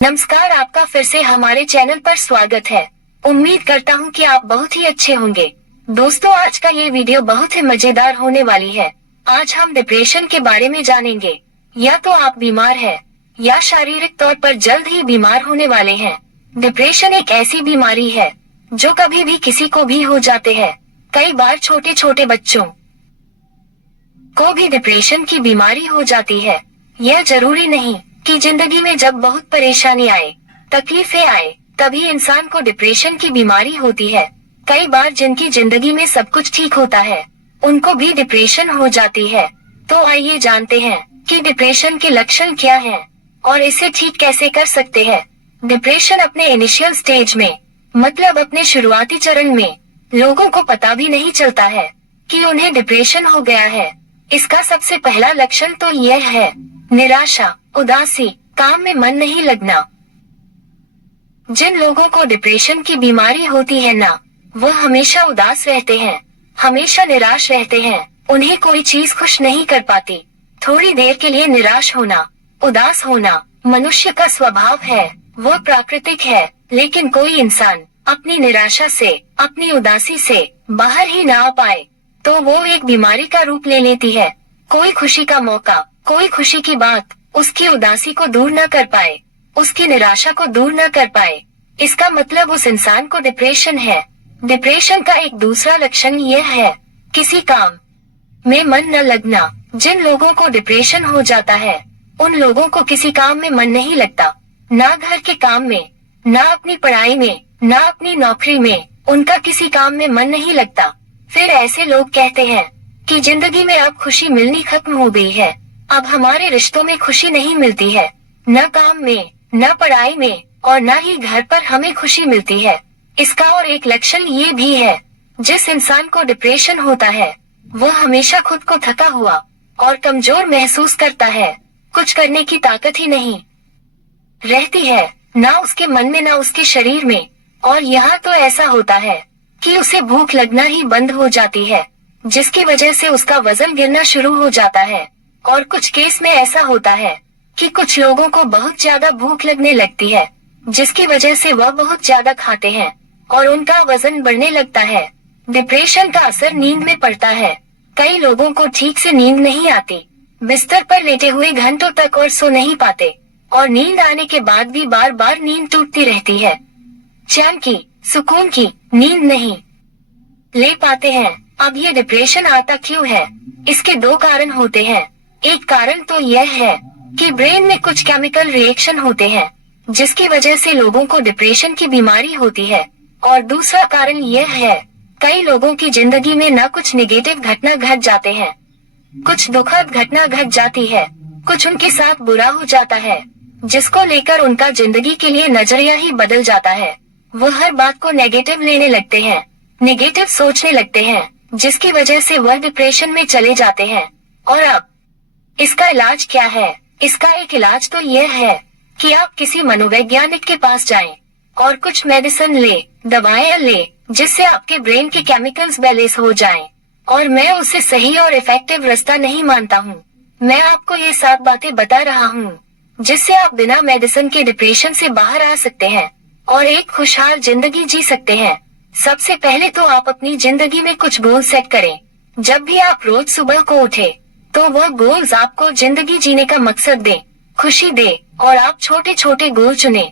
नमस्कार, आपका फिर से हमारे चैनल पर स्वागत है। उम्मीद करता हूँ कि आप बहुत ही अच्छे होंगे। दोस्तों, आज का ये वीडियो बहुत ही मजेदार होने वाली है। आज हम डिप्रेशन के बारे में जानेंगे। या तो आप बीमार हैं या शारीरिक तौर पर जल्द ही बीमार होने वाले हैं। डिप्रेशन एक ऐसी बीमारी है जो कभी भी किसी को भी हो जाते हैं। कई बार छोटे छोटे बच्चों को भी डिप्रेशन की बीमारी हो जाती है। यह जरूरी नहीं कि जिंदगी में जब बहुत परेशानी आए, तकलीफें आए, तभी इंसान को डिप्रेशन की बीमारी होती है। कई बार जिनकी जिंदगी में सब कुछ ठीक होता है, उनको भी डिप्रेशन हो जाती है। तो आइए जानते हैं कि डिप्रेशन के लक्षण क्या हैं और इसे ठीक कैसे कर सकते हैं। डिप्रेशन अपने इनिशियल स्टेज में, मतलब अपने शुरुआती चरण में, लोगों को पता भी नहीं चलता है कि उन्हें डिप्रेशन हो गया है। इसका सबसे पहला लक्षण तो यह है निराशा, उदासी, काम में मन नहीं लगना। जिन लोगों को डिप्रेशन की बीमारी होती है ना, वह हमेशा उदास रहते हैं, हमेशा निराश रहते हैं। उन्हें कोई चीज खुश नहीं कर पाती। थोड़ी देर के लिए निराश होना, उदास होना मनुष्य का स्वभाव है, वह प्राकृतिक है। लेकिन कोई इंसान अपनी निराशा से, अपनी उदासी से बाहर ही ना आ पाए तो वो एक बीमारी का रूप ले लेती है। कोई खुशी का मौका, कोई खुशी की बात उसकी उदासी को दूर न कर पाए, उसकी निराशा को दूर न कर पाए, इसका मतलब उस इंसान को डिप्रेशन है। डिप्रेशन का एक दूसरा लक्षण यह है किसी काम में मन न लगना। जिन लोगों को डिप्रेशन हो जाता है, उन लोगों को किसी काम में मन नहीं लगता, ना घर के काम में, ना अपनी पढ़ाई में, ना अपनी नौकरी में, उनका किसी काम में मन नहीं लगता। फिर ऐसे लोग कहते हैं कि जिंदगी में अब खुशी मिलनी खत्म हो गई है, अब हमारे रिश्तों में खुशी नहीं मिलती है, न काम में, न पढ़ाई में, और न ही घर पर हमें खुशी मिलती है। इसका और एक लक्षण ये भी है, जिस इंसान को डिप्रेशन होता है, वह हमेशा खुद को थका हुआ और कमजोर महसूस करता है। कुछ करने की ताकत ही नहीं रहती है, ना उसके मन में, ना उसके शरीर में। और यहाँ तो ऐसा होता है कि उसे भूख लगना ही बंद हो जाती है, जिसकी वजह से उसका वजन गिरना शुरू हो जाता है। और कुछ केस में ऐसा होता है कि कुछ लोगों को बहुत ज्यादा भूख लगने लगती है, जिसकी वजह से वह बहुत ज्यादा खाते हैं और उनका वजन बढ़ने लगता है। डिप्रेशन का असर नींद में पड़ता है। कई लोगों को ठीक से नींद नहीं आती, बिस्तर पर लेटे हुए घंटों तक और सो नहीं पाते, और नींद आने के बाद भी बार बार नींद टूटती रहती है। चैन की, सुकून की नींद नहीं ले पाते हैं। अब ये डिप्रेशन आता क्यों है? इसके दो कारण होते हैं। एक कारण तो यह है कि ब्रेन में कुछ केमिकल रिएक्शन होते हैं, जिसकी वजह से लोगों को डिप्रेशन की बीमारी होती है। और दूसरा कारण यह है, कई लोगों की जिंदगी में न कुछ निगेटिव घटना घट जाते हैं, कुछ दुखद घटना घट जाती है, कुछ उनके साथ बुरा हो जाता है, जिसको लेकर उनका जिंदगी के लिए नजरिया ही बदल जाता है। वो हर बात को नेगेटिव लेने लगते हैं, नेगेटिव सोचने लगते हैं, जिसकी वजह से वह डिप्रेशन में चले जाते हैं। और अब इसका इलाज क्या है? इसका एक इलाज तो यह है कि आप किसी मनोवैज्ञानिक के पास जाएं और कुछ मेडिसिन ले, दवाएं ले, जिससे आपके ब्रेन के केमिकल्स बैलेंस हो जाएं। और मैं उसे सही और इफेक्टिव रास्ता नहीं मानता हूँ। मैं आपको ये 7 बातें बता रहा हूँ जिससे आप बिना मेडिसिन के डिप्रेशन से बाहर आ सकते हैं और एक खुशहाल जिंदगी जी सकते हैं। सबसे पहले तो आप अपनी जिंदगी में कुछ गोल सेट करें। जब भी आप रोज सुबह को उठे तो वह गोल्स आपको जिंदगी जीने का मकसद दे, खुशी दे, और आप छोटे छोटे गोल चुने।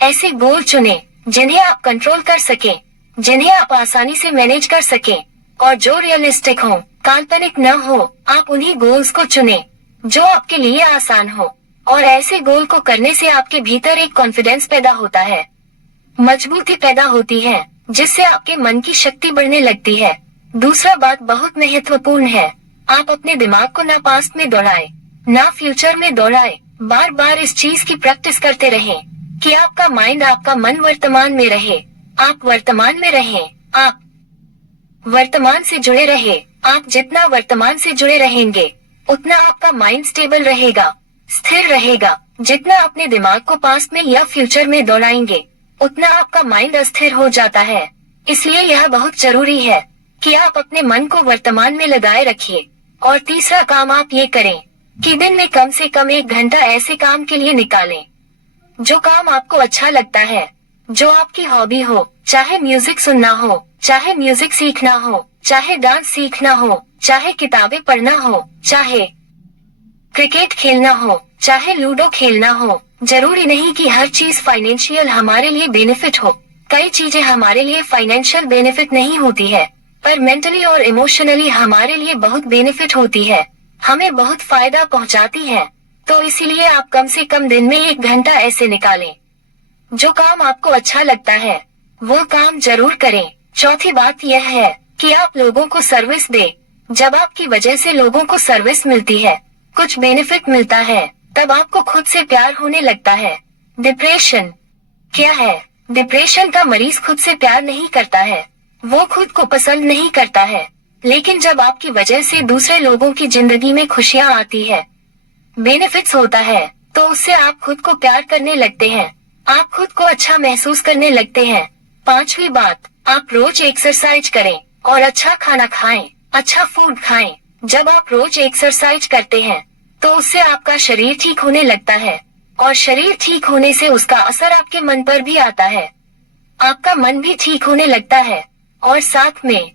ऐसे गोल चुने जिन्हें आप कंट्रोल कर सकें, जिन्हें आप आसानी से मैनेज कर सकें, और जो रियलिस्टिक हो, काल्पनिक न हो। आप उन्हीं गोल्स को चुने जो आपके लिए आसान हो। और ऐसे गोल को करने से आपके भीतर एक कॉन्फिडेंस पैदा होता है, मजबूती पैदा होती है, जिससे आपके मन की शक्ति बढ़ने लगती है। दूसरा बात बहुत महत्वपूर्ण है, आप अपने दिमाग को ना पास्ट में दौड़ाए, ना फ्यूचर में दौड़ाए। बार बार इस चीज की प्रैक्टिस करते रहें कि आपका माइंड, आपका मन वर्तमान में रहे। आप वर्तमान में रहें, आप वर्तमान से जुड़े रहे। आप जितना वर्तमान से जुड़े रहेंगे, उतना आपका माइंड स्टेबल रहेगा, स्थिर रहेगा। जितना अपने दिमाग को पास्ट में या फ्यूचर में दौड़ाएंगे, उतना आपका माइंड अस्थिर हो जाता है। इसलिए यह बहुत जरूरी है कि आप अपने मन को वर्तमान में लगाए रखिए। और तीसरा काम आप ये करें कि दिन में कम से कम 1 घंटा ऐसे काम के लिए निकालें जो काम आपको अच्छा लगता है, जो आपकी हॉबी हो, चाहे म्यूजिक सुनना हो, चाहे म्यूजिक सीखना हो, चाहे डांस सीखना हो, चाहे किताबें पढ़ना हो, चाहे क्रिकेट खेलना हो, चाहे लूडो खेलना हो। जरूरी नहीं कि हर चीज फाइनेंशियल हमारे लिए बेनिफिट हो। कई चीजें हमारे लिए फाइनेंशियल बेनिफिट नहीं होती है, पर मेंटली और इमोशनली हमारे लिए बहुत बेनिफिट होती है, हमें बहुत फायदा पहुंचाती है। तो इसीलिए आप कम से कम दिन में 1 घंटा ऐसे निकालें। जो काम आपको अच्छा लगता है वो काम जरूर करें। चौथी बात यह है कि आप लोगों को सर्विस दें। जब आपकी वजह से लोगों को सर्विस मिलती है, कुछ बेनिफिट मिलता है, तब आपको खुद से प्यार होने लगता है। डिप्रेशन क्या है? डिप्रेशन का मरीज खुद से प्यार नहीं करता है, वो खुद को पसंद नहीं करता है। लेकिन जब आपकी वजह से दूसरे लोगों की जिंदगी में खुशियाँ आती है, बेनिफिट्स होता है, तो उससे आप खुद को प्यार करने लगते हैं, आप खुद को अच्छा महसूस करने लगते हैं। पांचवी बात, आप रोज एक्सरसाइज करें और अच्छा खाना खाएं, अच्छा फूड खाएं। जब आप रोज एक्सरसाइज करते हैं तो उससे आपका शरीर ठीक होने लगता है, और शरीर ठीक होने से उसका असर आपके मन पर भी आता है। आपका मन भी ठीक होने लगता है, और साथ में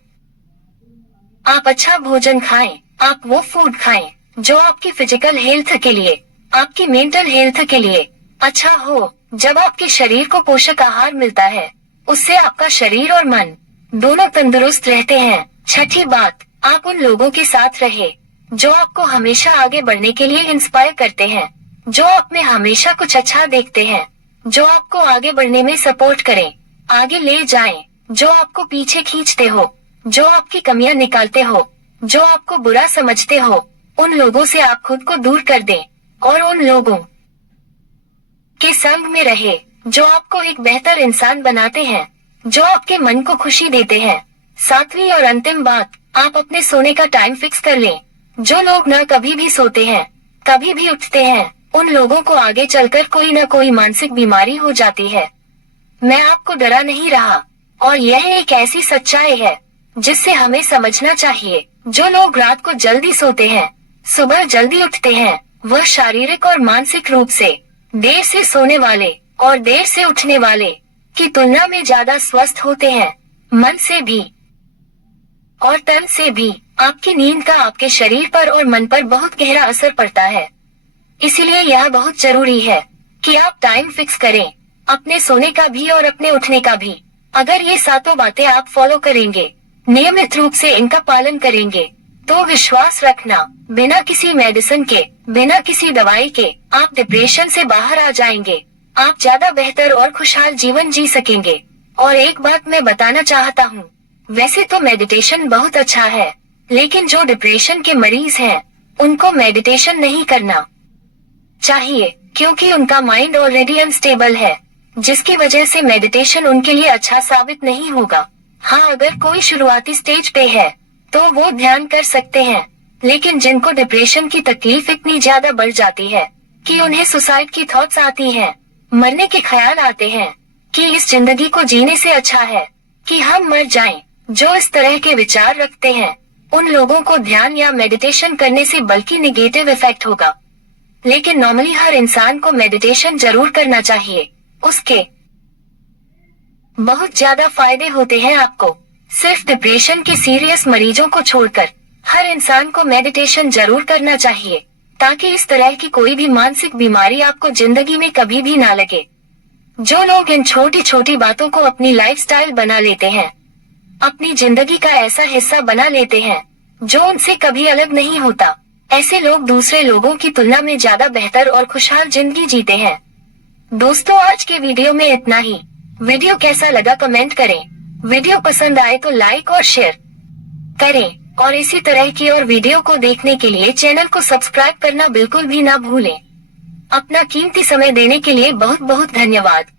आप अच्छा भोजन खाएं। आप वो फूड खाएं जो आपकी फिजिकल हेल्थ के लिए, आपकी मेंटल हेल्थ के लिए अच्छा हो। जब आपके शरीर को पोषक आहार मिलता है, उससे आपका शरीर और मन दोनों तंदुरुस्त रहते हैं। छठी बात, आप उन लोगों के साथ रहे जो आपको हमेशा आगे बढ़ने के लिए इंस्पायर करते हैं, जो आप में हमेशा कुछ अच्छा देखते हैं, जो आपको आगे बढ़ने में सपोर्ट करें, आगे ले जाएं, जो आपको पीछे खींचते हो, जो आपकी कमियां निकालते हो, जो आपको बुरा समझते हो। उन लोगों से आप खुद को दूर कर दें और उन लोगों के संग में रहे जो आपको एक बेहतर इंसान बनाते हैं, जो आपके मन को खुशी देते हैं। सातवीं और अंतिम बात, आप अपने सोने का टाइम फिक्स कर लें। जो लोग न कभी भी सोते हैं, कभी भी उठते हैं, उन लोगों को आगे चलकर कोई न कोई मानसिक बीमारी हो जाती है। मैं आपको डरा नहीं रहा, और यह एक ऐसी सच्चाई है जिससे हमें समझना चाहिए। जो लोग रात को जल्दी सोते हैं, सुबह जल्दी उठते हैं, वह शारीरिक और मानसिक रूप से देर से सोने वाले और देर से उठने वाले की तुलना में ज्यादा स्वस्थ होते हैं, मन से भी और तन से भी। आपकी नींद का आपके शरीर पर और मन पर बहुत गहरा असर पड़ता है। इसीलिए यह बहुत जरूरी है कि आप टाइम फिक्स करें, अपने सोने का भी और अपने उठने का भी। अगर ये सातों बातें आप फॉलो करेंगे, नियमित रूप से इनका पालन करेंगे, तो विश्वास रखना, बिना किसी मेडिसिन के, बिना किसी दवाई के आप डिप्रेशन से बाहर आ जाएंगे। आप ज्यादा बेहतर और खुशहाल जीवन जी सकेंगे। और एक बात मैं बताना चाहता हूँ, वैसे तो मेडिटेशन बहुत अच्छा है, लेकिन जो डिप्रेशन के मरीज हैं, उनको मेडिटेशन नहीं करना चाहिए, क्योंकि उनका माइंड ऑलरेडी अनस्टेबल है, जिसकी वजह से मेडिटेशन उनके लिए अच्छा साबित नहीं होगा। हाँ, अगर कोई शुरुआती स्टेज पे है तो वो ध्यान कर सकते हैं, लेकिन जिनको डिप्रेशन की तकलीफ इतनी ज्यादा बढ़ जाती है कि उन्हें सुसाइड की थॉट्स आती हैं, मरने के ख्याल आते हैं, कि इस जिंदगी को जीने से अच्छा है कि हम मर जाएं, जो इस तरह के विचार रखते हैं, उन लोगों को ध्यान या मेडिटेशन करने से बल्कि निगेटिव इफेक्ट होगा। लेकिन नॉर्मली हर इंसान को मेडिटेशन जरूर करना चाहिए, उसके बहुत ज्यादा फायदे होते हैं। आपको सिर्फ डिप्रेशन के सीरियस मरीजों को छोड़कर हर इंसान को मेडिटेशन जरूर करना चाहिए, ताकि इस तरह की कोई भी मानसिक बीमारी आपको जिंदगी में कभी भी ना लगे। जो लोग इन छोटी छोटी बातों को अपनी लाइफस्टाइल बना लेते हैं, अपनी जिंदगी का ऐसा हिस्सा बना लेते हैं जो उनसे कभी अलग नहीं होता, ऐसे लोग दूसरे लोगों की तुलना में ज्यादा बेहतर और खुशहाल जिंदगी जीते हैं। दोस्तों, आज के वीडियो में इतना ही। वीडियो कैसा लगा कमेंट करें, वीडियो पसंद आए तो लाइक और शेयर करें, और इसी तरह की और वीडियो को देखने के लिए चैनल को सब्सक्राइब करना बिल्कुल भी ना भूलें। अपना कीमती समय देने के लिए बहुत बहुत धन्यवाद।